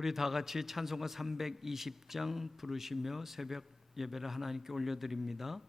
우리 다 같이 찬송가 320장 부르시며 새벽 예배를 하나님께 올려드립니다.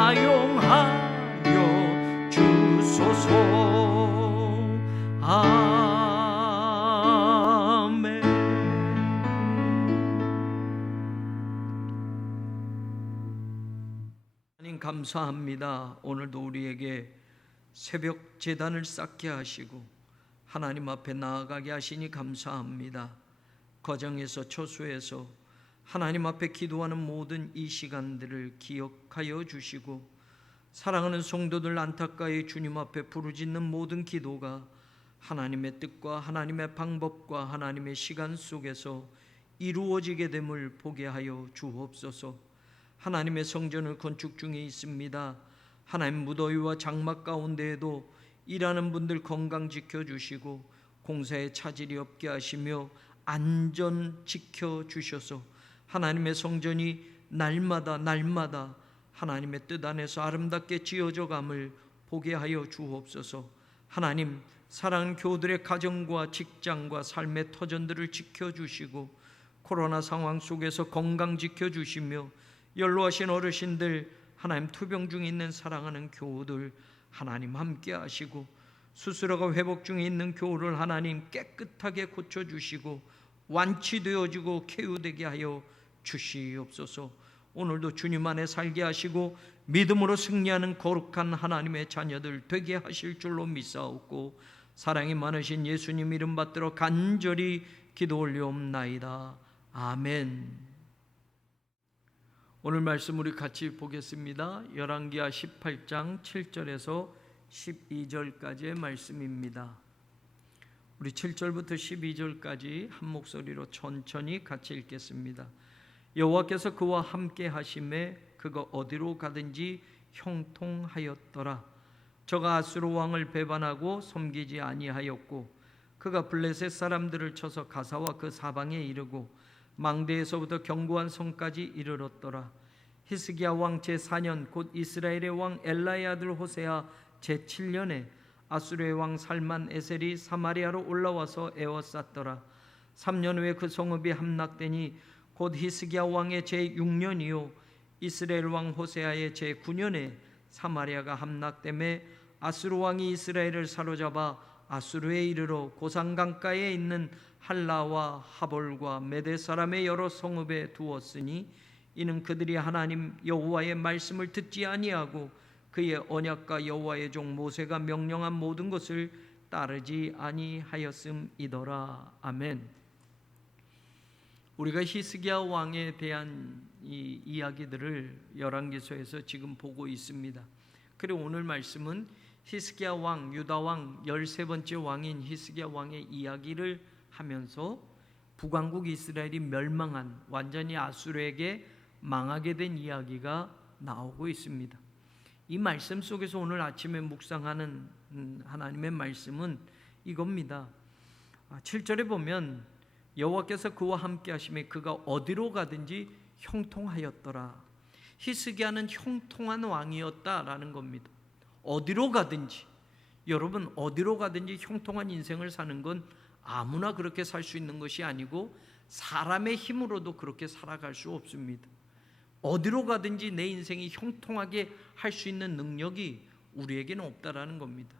사용하여 주소서. 아멘. 하나님 감사합니다. 오늘도 우리에게 새벽 제단을 쌓게 하시고 하나님 앞에 나아가게 하시니 감사합니다. 거정에서 초소에서 하나님 앞에 기도하는 모든 이 시간들을 기억하여 주시고 사랑하는 성도들 안타까이 주님 앞에 부르짖는 모든 기도가 하나님의 뜻과 하나님의 방법과 하나님의 시간 속에서 이루어지게 됨을 보게 하여 주옵소서. 하나님의 성전을 건축 중에 있습니다. 하나님 무더위와 장마 가운데에도 일하는 분들 건강 지켜주시고 공사에 차질이 없게 하시며 안전 지켜주셔서 하나님의 성전이 날마다 하나님의 뜻 안에서 아름답게 지어져 감을 보게 하여 주옵소서. 하나님, 사랑하는 교우들의 가정과 직장과 삶의 터전들을 지켜주시고 코로나 상황 속에서 건강 지켜주시며 연로하신 어르신들, 하나님 투병 중에 있는 사랑하는 교우들 하나님 함께 하시고 수술하고 회복 중에 있는 교우를 하나님 깨끗하게 고쳐주시고 완치되어지고 쾌유되게 하여 주시옵소서. 오늘도 주님 안에 살게 하시고 믿음으로 승리하는 거룩한 하나님의 자녀들 되게 하실 줄로 믿사옵고 사랑이 많으신 예수님 이름 받들어 간절히 기도 올리옵나이다. 아멘. 오늘 말씀 우리 같이 보겠습니다. 열왕기하 18장 7절에서 12절까지의 말씀입니다. 우리 7절부터 12절까지 한 목소리로 천천히 같이 읽겠습니다. 여호와께서 그와 함께 하심에 그가 어디로 가든지 형통하였더라. 저가 아수르 왕을 배반하고 섬기지 아니하였고 그가 블레셋 사람들을 쳐서 가사와 그 사방에 이르고 망대에서부터 견고한 성까지 이르렀더라. 히스기야 왕 제4년 곧 이스라엘의 왕 엘라의 아들 호세아 제7년에 아수르의 왕 살만 에셀이 사마리아로 올라와서 에워쌌더라. 3년 후에 그 성읍이 함락되니 곧 히스기야 왕의 제6년이요 이스라엘 왕 호세아의 제9년에 사마리아가 함락되매 아수르 왕이 이스라엘을 사로잡아 아수르에 이르러 고산 강가에 있는 할라와 하볼과 메대 사람의 여러 성읍에 두었으니 이는 그들이 하나님 여호와의 말씀을 듣지 아니하고 그의 언약과 여호와의 종 모세가 명령한 모든 것을 따르지 아니하였음이더라. 아멘. 우리가 히스기야 왕에 대한 이 이야기들을 열왕기서에서 지금 보고 있습니다. 그리고 오늘 말씀은 히스기야 왕, 유다 왕 13번째 왕인 히스기야 왕의 이야기를 하면서 북왕국 이스라엘이 멸망한, 완전히 아수르에게 망하게 된 이야기가 나오고 있습니다. 이 말씀 속에서 오늘 아침에 묵상하는 하나님의 말씀은 이겁니다. 7절에 보면 여호와께서 그와 함께 하시매 그가 어디로 가든지 형통하였더라. 히스기야는 형통한 왕이었다라는 겁니다. 어디로 가든지, 여러분 어디로 가든지 형통한 인생을 사는 건 아무나 그렇게 살 수 있는 것이 아니고 사람의 힘으로도 그렇게 살아갈 수 없습니다. 어디로 가든지 내 인생이 형통하게 할 수 있는 능력이 우리에게는 없다라는 겁니다.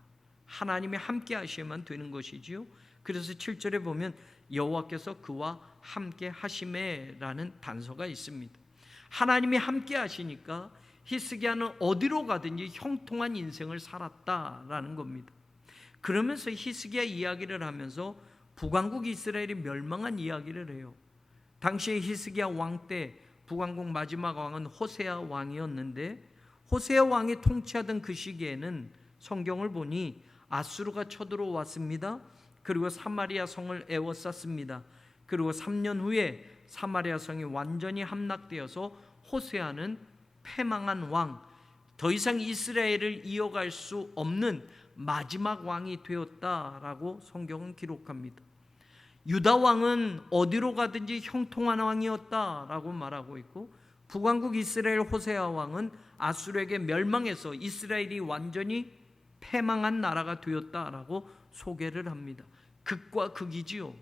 하나님이 함께 하셔야만 되는 것이지요. 그래서 7절에 보면 여호와께서 그와 함께 하심에라는 단서가 있습니다. 하나님이 함께 하시니까 히스기야는 어디로 가든지 형통한 인생을 살았다라는 겁니다. 그러면서 히스기야 이야기를 하면서 북왕국 이스라엘이 멸망한 이야기를 해요. 당시에 히스기야 왕 때 북왕국 마지막 왕은 호세아 왕이었는데, 호세아 왕이 통치하던 그 시기에는 성경을 보니 아수르가 쳐들어왔습니다. 그리고 사마리아 성을 에워쌌습니다. 그리고 3년 후에 사마리아 성이 완전히 함락되어서 호세아는 패망한 왕, 더 이상 이스라엘을 이어갈 수 없는 마지막 왕이 되었다라고 성경은 기록합니다. 유다 왕은 어디로 가든지 형통한 왕이었다라고 말하고 있고, 북왕국 이스라엘 호세아 왕은 아수르에게 멸망해서 이스라엘이 완전히 패망한 나라가 되었다라고 소개를 합니다. 극과 극이지요.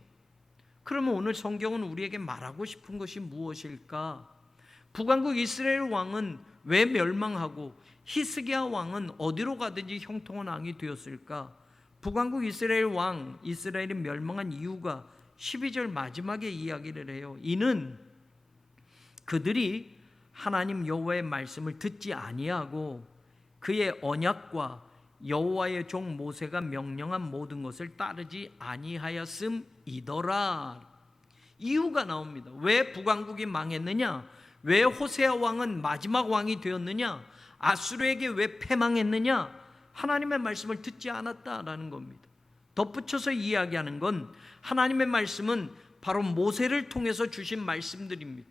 그러면 오늘 성경은 우리에게 말하고 싶은 것이 무엇일까? 북왕국 이스라엘 왕은 왜 멸망하고 히스기야 왕은 어디로 가든지 형통한 왕이 되었을까? 북왕국 이스라엘 왕, 이스라엘이 멸망한 이유가 12절 마지막에 이야기를 해요. 이는 그들이 하나님 여호와의 말씀을 듣지 아니하고 그의 언약과 여호와의 종 모세가 명령한 모든 것을 따르지 아니하였음이더라. 이유가 나옵니다. 왜 북왕국이 망했느냐? 왜 호세아 왕은 마지막 왕이 되었느냐? 아수르에게 왜 패망했느냐? 하나님의 말씀을 듣지 않았다라는 겁니다. 덧붙여서 이야기하는 건 하나님의 말씀은 바로 모세를 통해서 주신 말씀들입니다.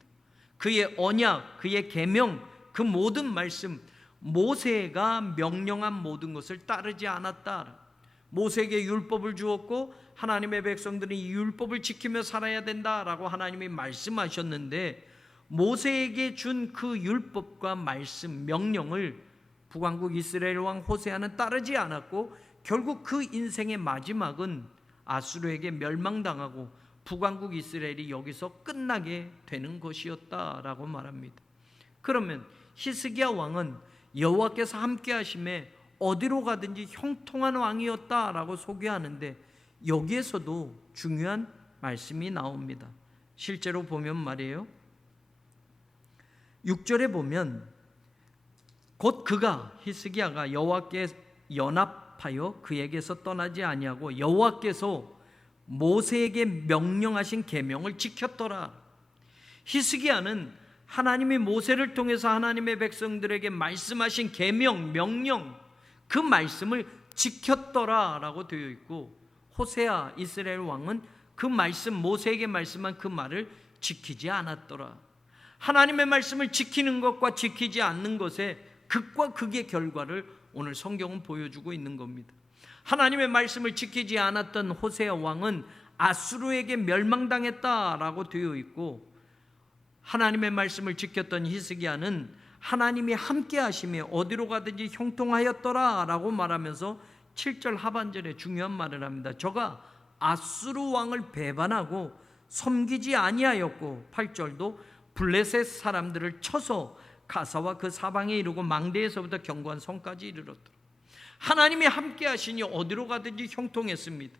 그의 언약, 그의 계명, 그 모든 말씀, 모세가 명령한 모든 것을 따르지 않았다. 모세에게 율법을 주었고 하나님의 백성들은 이 율법을 지키며 살아야 된다라고 하나님이 말씀하셨는데, 모세에게 준 그 율법과 말씀, 명령을 북왕국 이스라엘 왕 호세아는 따르지 않았고 결국 그 인생의 마지막은 아수르에게 멸망당하고 북왕국 이스라엘이 여기서 끝나게 되는 것이었다라고 말합니다. 그러면 히스기야 왕은 여호와께서 함께 하심에 어디로 가든지 형통한 왕이었다라고 소개하는데, 여기에서도 중요한 말씀이 나옵니다. 실제로 보면 말이에요, 6절에 보면 곧 그가, 히스기야가 여호와께 연합하여 그에게서 떠나지 아니하고 여호와께서 모세에게 명령하신 계명을 지켰더라. 히스기야는 하나님이 모세를 통해서 하나님의 백성들에게 말씀하신 계명, 명령, 그 말씀을 지켰더라라고 되어 있고, 호세아 이스라엘 왕은 그 말씀, 모세에게 말씀한 그 말을 지키지 않았더라. 하나님의 말씀을 지키는 것과 지키지 않는 것의 극과 극의 결과를 오늘 성경은 보여주고 있는 겁니다. 하나님의 말씀을 지키지 않았던 호세아 왕은 아수르에게 멸망당했다라고 되어 있고, 하나님의 말씀을 지켰던 히스기야는 하나님이 함께 하심에 어디로 가든지 형통하였더라 라고 말하면서 7절 하반절에 중요한 말을 합니다. 저가 아수르 왕을 배반하고 섬기지 아니하였고 8절도 블레셋 사람들을 쳐서 가사와 그 사방에 이르고 망대에서부터 견고한 성까지 이르렀더라. 하나님이 함께 하시니 어디로 가든지 형통했습니다.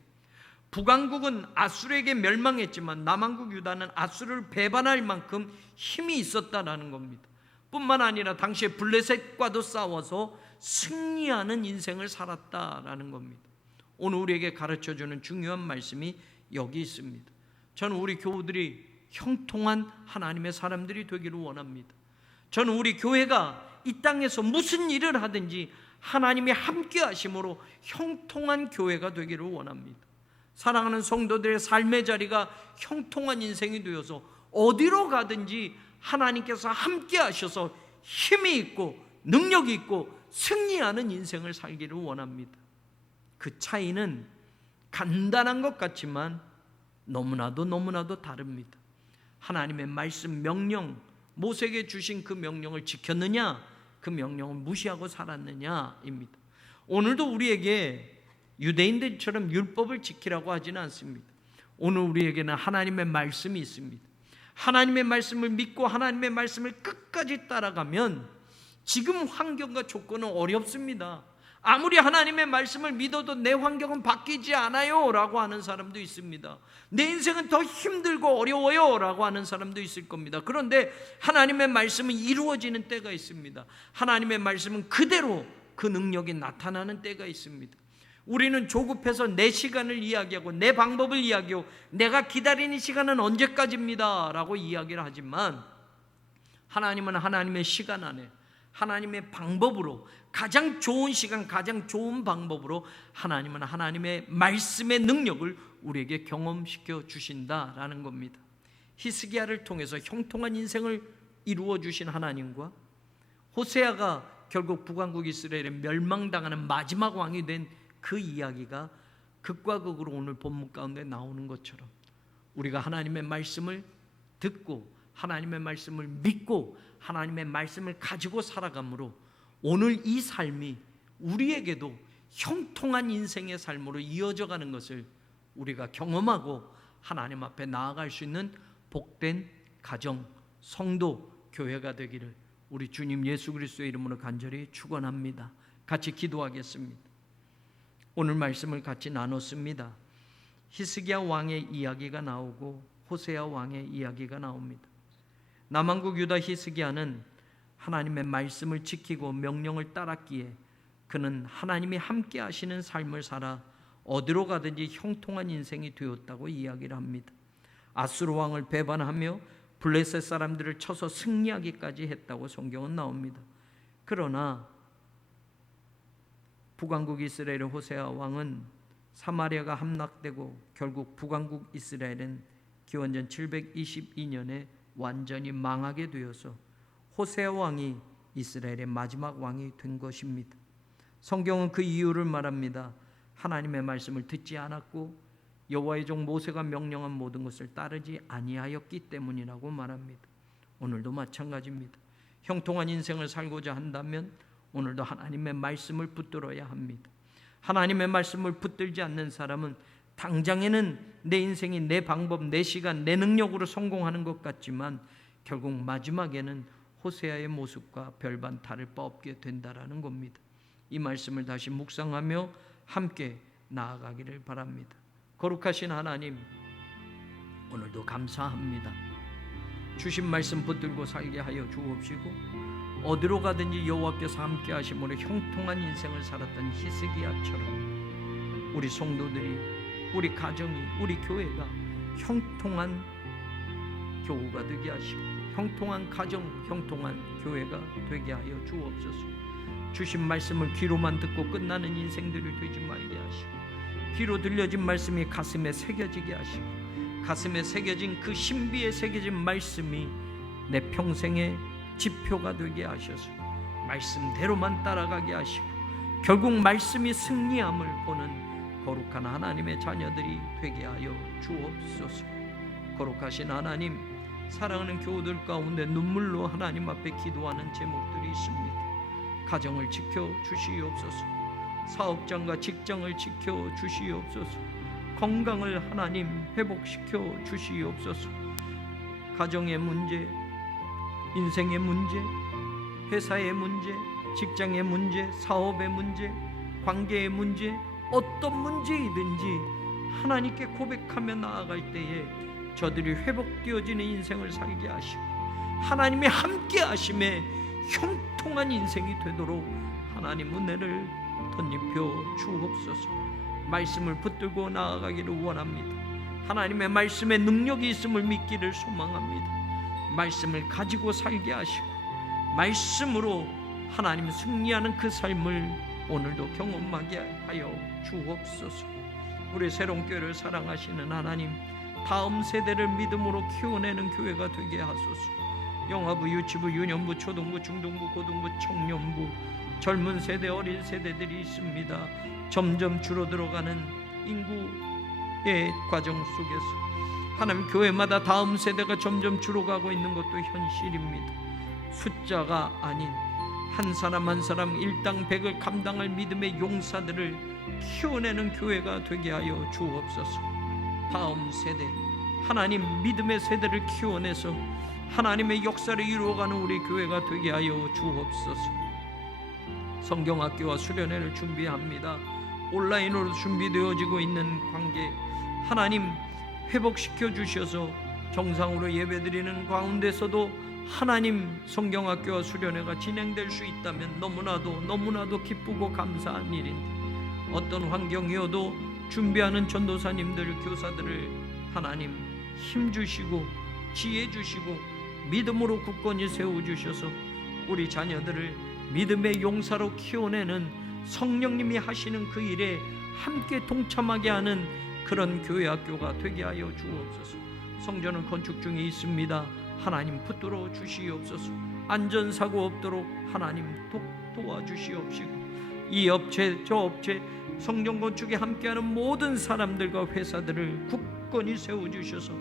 북왕국은 아수르에게 멸망했지만 남왕국 유다는 아수르를 배반할 만큼 힘이 있었다라는 겁니다. 뿐만 아니라 당시에 블레셋과도 싸워서 승리하는 인생을 살았다라는 겁니다. 오늘 우리에게 가르쳐주는 중요한 말씀이 여기 있습니다. 저는 우리 교우들이 형통한 하나님의 사람들이 되기를 원합니다. 저는 우리 교회가 이 땅에서 무슨 일을 하든지 하나님이 함께 하심으로 형통한 교회가 되기를 원합니다. 사랑하는 성도들의 삶의 자리가 형통한 인생이 되어서 어디로 가든지 하나님께서 함께 하셔서 힘이 있고 능력이 있고 승리하는 인생을 살기를 원합니다. 그 차이는 간단한 것 같지만 너무나도 다릅니다. 하나님의 말씀 명령, 모세에게 주신 그 명령을 지켰느냐, 그 명령을 무시하고 살았느냐입니다. 오늘도 우리에게 유대인들처럼 율법을 지키라고 하지는 않습니다. 오늘 우리에게는 하나님의 말씀이 있습니다. 하나님의 말씀을 믿고 하나님의 말씀을 끝까지 따라가면 지금 환경과 조건은 어렵습니다. 아무리 하나님의 말씀을 믿어도 내 환경은 바뀌지 않아요 라고 하는 사람도 있습니다. 내 인생은 더 힘들고 어려워요 라고 하는 사람도 있을 겁니다. 그런데 하나님의 말씀은 이루어지는 때가 있습니다. 하나님의 말씀은 그대로 그 능력이 나타나는 때가 있습니다. 우리는 조급해서 내 시간을 이야기하고 내 방법을 이야기하고 내가 기다리는 시간은 언제까지입니다 라고 이야기를 하지만 하나님은 하나님의 시간 안에 하나님의 방법으로 가장 좋은 시간, 가장 좋은 방법으로 하나님은 하나님의 말씀의 능력을 우리에게 경험시켜 주신다라는 겁니다. 히스기야를 통해서 형통한 인생을 이루어 주신 하나님과 호세아가 결국 북왕국 이스라엘에 멸망당하는 마지막 왕이 된 그 이야기가 극과 극으로 오늘 본문 가운데 나오는 것처럼 우리가 하나님의 말씀을 듣고 하나님의 말씀을 믿고 하나님의 말씀을 가지고 살아가므로 오늘 이 삶이 우리에게도 형통한 인생의 삶으로 이어져 가는 것을 우리가 경험하고 하나님 앞에 나아갈 수 있는 복된 가정, 성도, 교회가 되기를 우리 주님 예수 그리스도의 이름으로 간절히 축원합니다. 같이 기도하겠습니다. 오늘 말씀을 같이 나눴습니다. 히스기야 왕의 이야기가 나오고 호세아 왕의 이야기가 나옵니다. 남왕국 유다 히스기야는 하나님의 말씀을 지키고 명령을 따랐기에 그는 하나님이 함께 하시는 삶을 살아 어디로 가든지 형통한 인생이 되었다고 이야기를 합니다. 아수르 왕을 배반하며 블레셋 사람들을 쳐서 승리하기까지 했다고 성경은 나옵니다. 그러나 북왕국 이스라엘의 호세아 왕은 사마리아가 함락되고 결국 북왕국 이스라엘은 기원전 722년에 완전히 망하게 되어서 호세아 왕이 이스라엘의 마지막 왕이 된 것입니다. 성경은 그 이유를 말합니다. 하나님의 말씀을 듣지 않았고 여호와의 종 모세가 명령한 모든 것을 따르지 아니하였기 때문이라고 말합니다. 오늘도 마찬가지입니다. 형통한 인생을 살고자 한다면 오늘도 하나님의 말씀을 붙들어야 합니다. 하나님의 말씀을 붙들지 않는 사람은 당장에는 내 인생이 내 방법, 내 시간, 내 능력으로 성공하는 것 같지만 결국 마지막에는 호세아의 모습과 별반 다를 바 없게 된다라는 겁니다. 이 말씀을 다시 묵상하며 함께 나아가기를 바랍니다. 거룩하신 하나님, 오늘도 감사합니다. 주신 말씀 붙들고 살게 하여 주옵시고 어디로 가든지 여호와께서 함께 하심으로 형통한 인생을 살았던 히스기야처럼 우리 성도들이, 우리 가정이, 우리 교회가 형통한 교우가 되게 하시고 형통한 가정, 형통한 교회가 되게 하여 주옵소서. 주신 말씀을 귀로만 듣고 끝나는 인생들이 되지 말게 하시고 귀로 들려진 말씀이 가슴에 새겨지게 하시고 가슴에 새겨진 그 신비에 새겨진 말씀이 내 평생의 지표가 되게 하셔서 말씀대로만 따라가게 하시고 결국 말씀이 승리함을 보는 거룩한 하나님의 자녀들이 되게 하여 주옵소서. 거룩하신 하나님, 사랑하는 교우들 가운데 눈물로 하나님 앞에 기도하는 제목들이 있습니다. 가정을 지켜 주시옵소서. 사업장과 직장을 지켜 주시옵소서. 건강을 하나님 회복시켜 주시옵소서. 가정의 문제, 인생의 문제, 회사의 문제, 직장의 문제, 사업의 문제, 관계의 문제, 어떤 문제이든지 하나님께 고백하며 나아갈 때에 저들이 회복되어지는 인생을 살게 하시고 하나님이 함께 하심에 형통한 인생이 되도록 하나님 은혜를 덧입혀 주옵소서. 말씀을 붙들고 나아가기를 원합니다. 하나님의 말씀에 능력이 있음을 믿기를 소망합니다. 말씀을 가지고 살게 하시고 말씀으로 하나님 승리하는 그 삶을 오늘도 경험하게 하여 주옵소서. 우리 새로운 교회를 사랑하시는 하나님, 다음 세대를 믿음으로 키워내는 교회가 되게 하소서. 영아부, 유치부, 유년부, 초등부, 중등부, 고등부, 청년부, 젊은 세대, 어린 세대들이 있습니다. 점점 줄어들어가는 인구의 과정 속에서 하나님, 교회마다 다음 세대가 점점 줄어가고 있는 것도 현실입니다. 숫자가 아닌 한 사람 한 사람 일당 백을 감당할 믿음의 용사들을 키워내는 교회가 되게 하여 주옵소서. 다음 세대, 하나님 믿음의 세대를 키워내서 하나님의 역사를 이루어가는 우리 교회가 되게 하여 주옵소서. 성경학교와 수련회를 준비합니다. 온라인으로 준비되어지고 있는 관계 하나님 회복시켜 주셔서 정상으로 예배드리는 가운데서도 하나님 성경학교와 수련회가 진행될 수 있다면 너무나도 기쁘고 감사한 일인데, 어떤 환경이어도 준비하는 전도사님들, 교사들을 하나님 힘주시고 지혜 주시고 믿음으로 굳건히 세워주셔서 우리 자녀들을 믿음의 용사로 키워내는 성령님이 하시는 그 일에 함께 동참하게 하는 그런 교회 학교가 되게 하여 주옵소서. 성전은 건축 중에 있습니다. 하나님 붙들어 주시옵소서. 안전사고 없도록 하나님 도와주시옵시고, 이 업체 저 업체 성전 건축에 함께하는 모든 사람들과 회사들을 굳건히 세워주셔서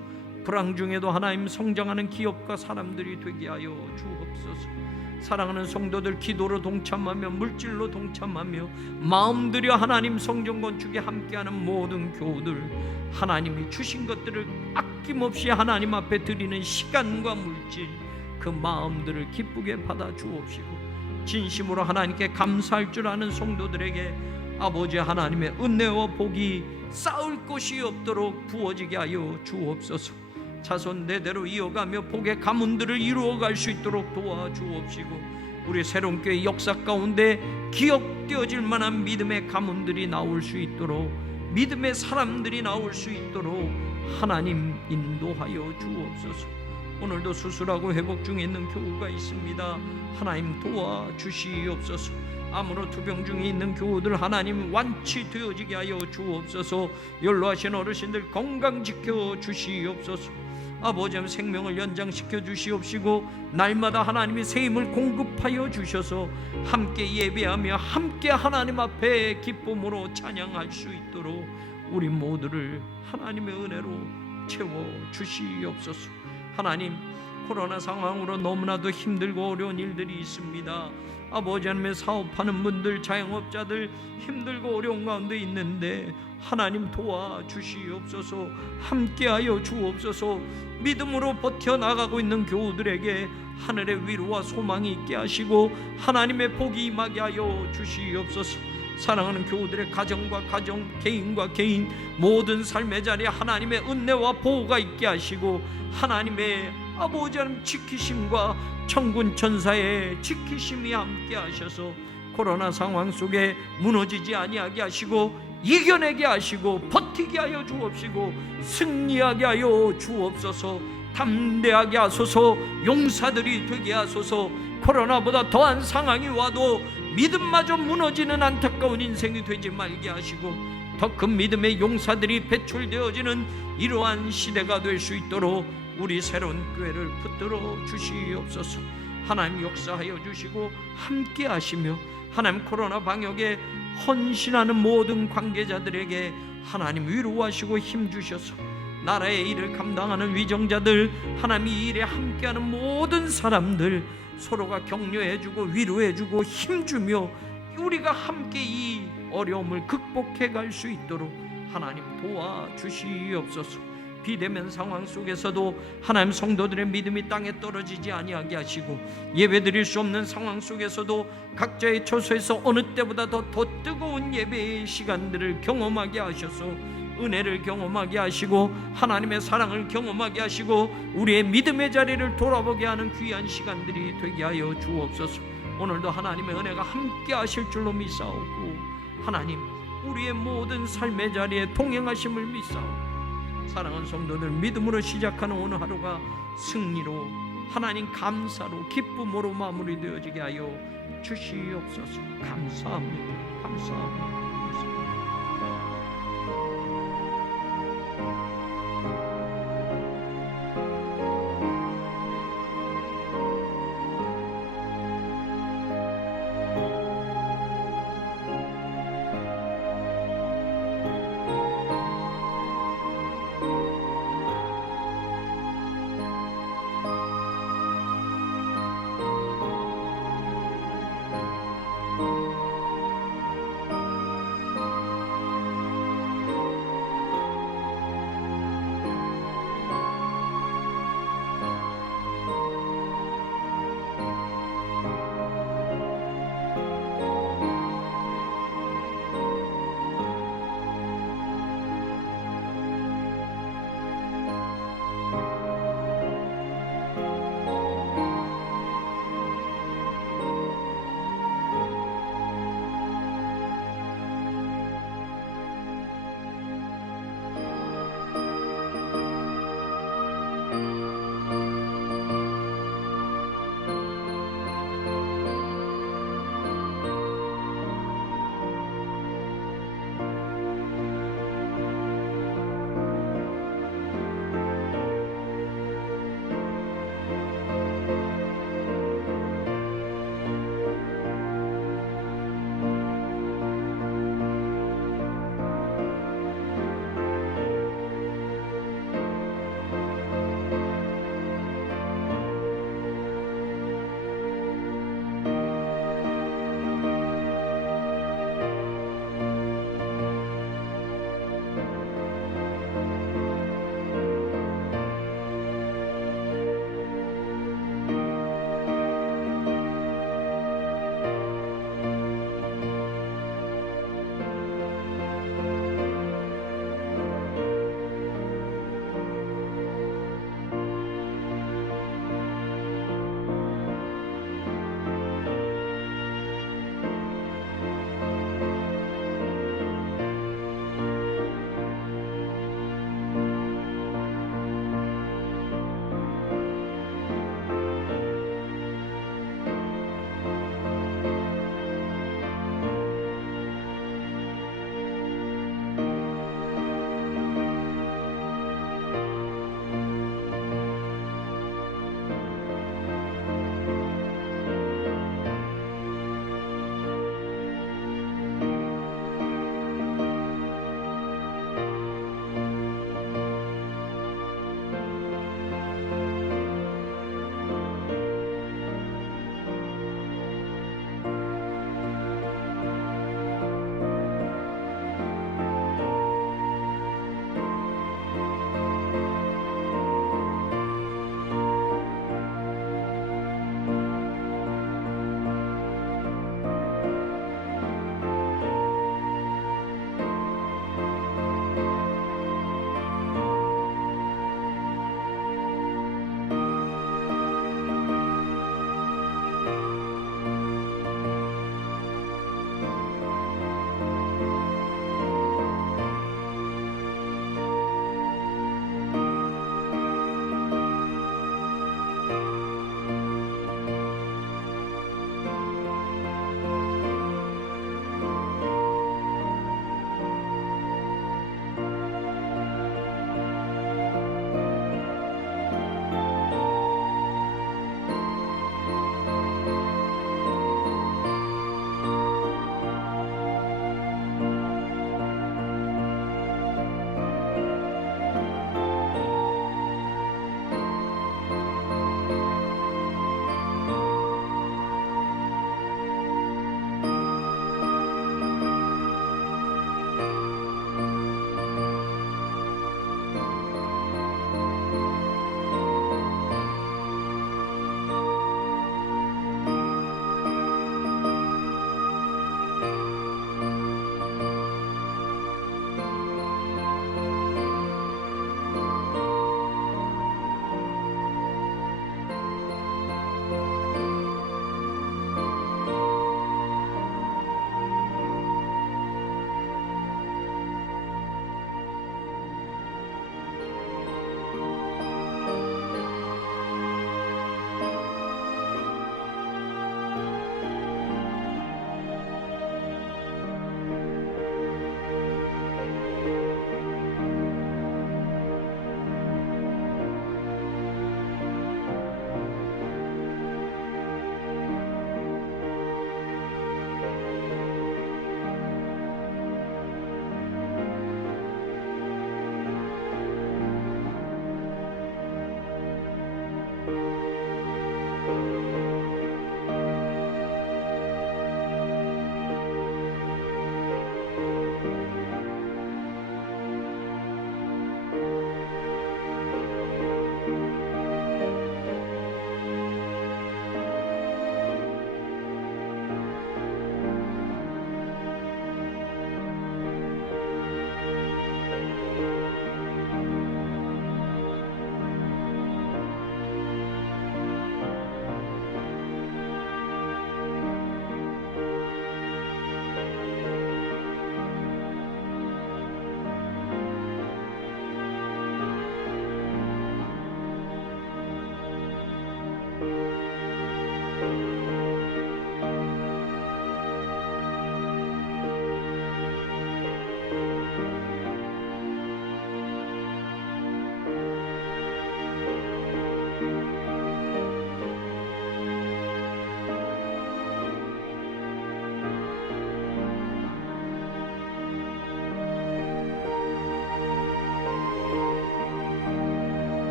불황 중에도 하나님 성장하는 기업과 사람들이 되게 하여 주옵소서. 사랑하는 성도들 기도로 동참하며 물질로 동참하며 마음 들여 하나님 성전 건축에 함께하는 모든 교우들, 하나님이 주신 것들을 아낌없이 하나님 앞에 드리는 시간과 물질, 그 마음들을 기쁘게 받아 주옵시고, 진심으로 하나님께 감사할 줄 아는 성도들에게 아버지 하나님의 은혜와 복이 쌓을 곳이 없도록 부어지게 하여 주옵소서. 자손 대대로 이어가며 복의 가문들을 이루어갈 수 있도록 도와주옵시고, 우리 새로운 교회 역사 가운데 기억되어질 만한 믿음의 가문들이 나올 수 있도록, 믿음의 사람들이 나올 수 있도록 하나님 인도하여 주옵소서. 오늘도 수술하고 회복 중에 있는 교우가 있습니다. 하나님 도와주시옵소서. 암으로 투병 중에 있는 교우들 하나님 완치되어지게 하여 주옵소서. 연로하신 어르신들 건강 지켜 주시옵소서. 아버지 생명을 연장시켜 주시옵시고, 날마다 하나님이 새 힘을 공급하여 주셔서 함께 예배하며 함께 하나님 앞에 기쁨으로 찬양할 수 있도록 우리 모두를 하나님의 은혜로 채워 주시옵소서. 하나님, 코로나 상황으로 너무나도 힘들고 어려운 일들이 있습니다. 아버지 하나님의 사업하는 분들, 자영업자들 힘들고 어려운 가운데 있는데 하나님 도와주시옵소서. 함께하여 주옵소서. 믿음으로 버텨나가고 있는 교우들에게 하늘의 위로와 소망이 있게 하시고 하나님의 복이 임하게 하여 주시옵소서. 사랑하는 교우들의 가정과 가정, 개인과 개인 모든 삶의 자리에 하나님의 은혜와 보호가 있게 하시고 하나님의 아버지 하나님 지키심과 천군 천사의 지키심이 함께 하셔서 코로나 상황 속에 무너지지 아니하게 하시고 이겨내게 하시고 버티게 하여 주옵시고 승리하게 하여 주옵소서. 담대하게 하소서. 용사들이 되게 하소서. 코로나보다 더한 상황이 와도 믿음마저 무너지는 안타까운 인생이 되지 말게 하시고 더 큰 믿음의 용사들이 배출되어지는 이러한 시대가 될 수 있도록 우리 새로운 교회를 붙들어 주시옵소서. 하나님 역사하여 주시고 함께 하시며 하나님 코로나 방역에 헌신하는 모든 관계자들에게 하나님 위로하시고 힘주셔서 나라의 일을 감당하는 위정자들, 하나님 이 일에 함께하는 모든 사람들 서로가 격려해주고 위로해주고 힘주며 우리가 함께 이 어려움을 극복해 갈 수 있도록 하나님 도와주시옵소서. 비대면 상황 속에서도 하나님 성도들의 믿음이 땅에 떨어지지 아니하게 하시고, 예배드릴 수 없는 상황 속에서도 각자의 처소에서 어느 때보다 더 뜨거운 예배의 시간들을 경험하게 하셔서 은혜를 경험하게 하시고 하나님의 사랑을 경험하게 하시고 우리의 믿음의 자리를 돌아보게 하는 귀한 시간들이 되게 하여 주옵소서. 오늘도 하나님의 은혜가 함께 하실 줄로 믿사오고, 하나님 우리의 모든 삶의 자리에 동행하심을 믿사오고, 사랑하는 성도들, 믿음으로 시작하는 오늘 하루가 승리로, 하나님 감사로, 기쁨으로 마무리되어지게 하여 주시옵소서. 감사합니다. 감사합니다.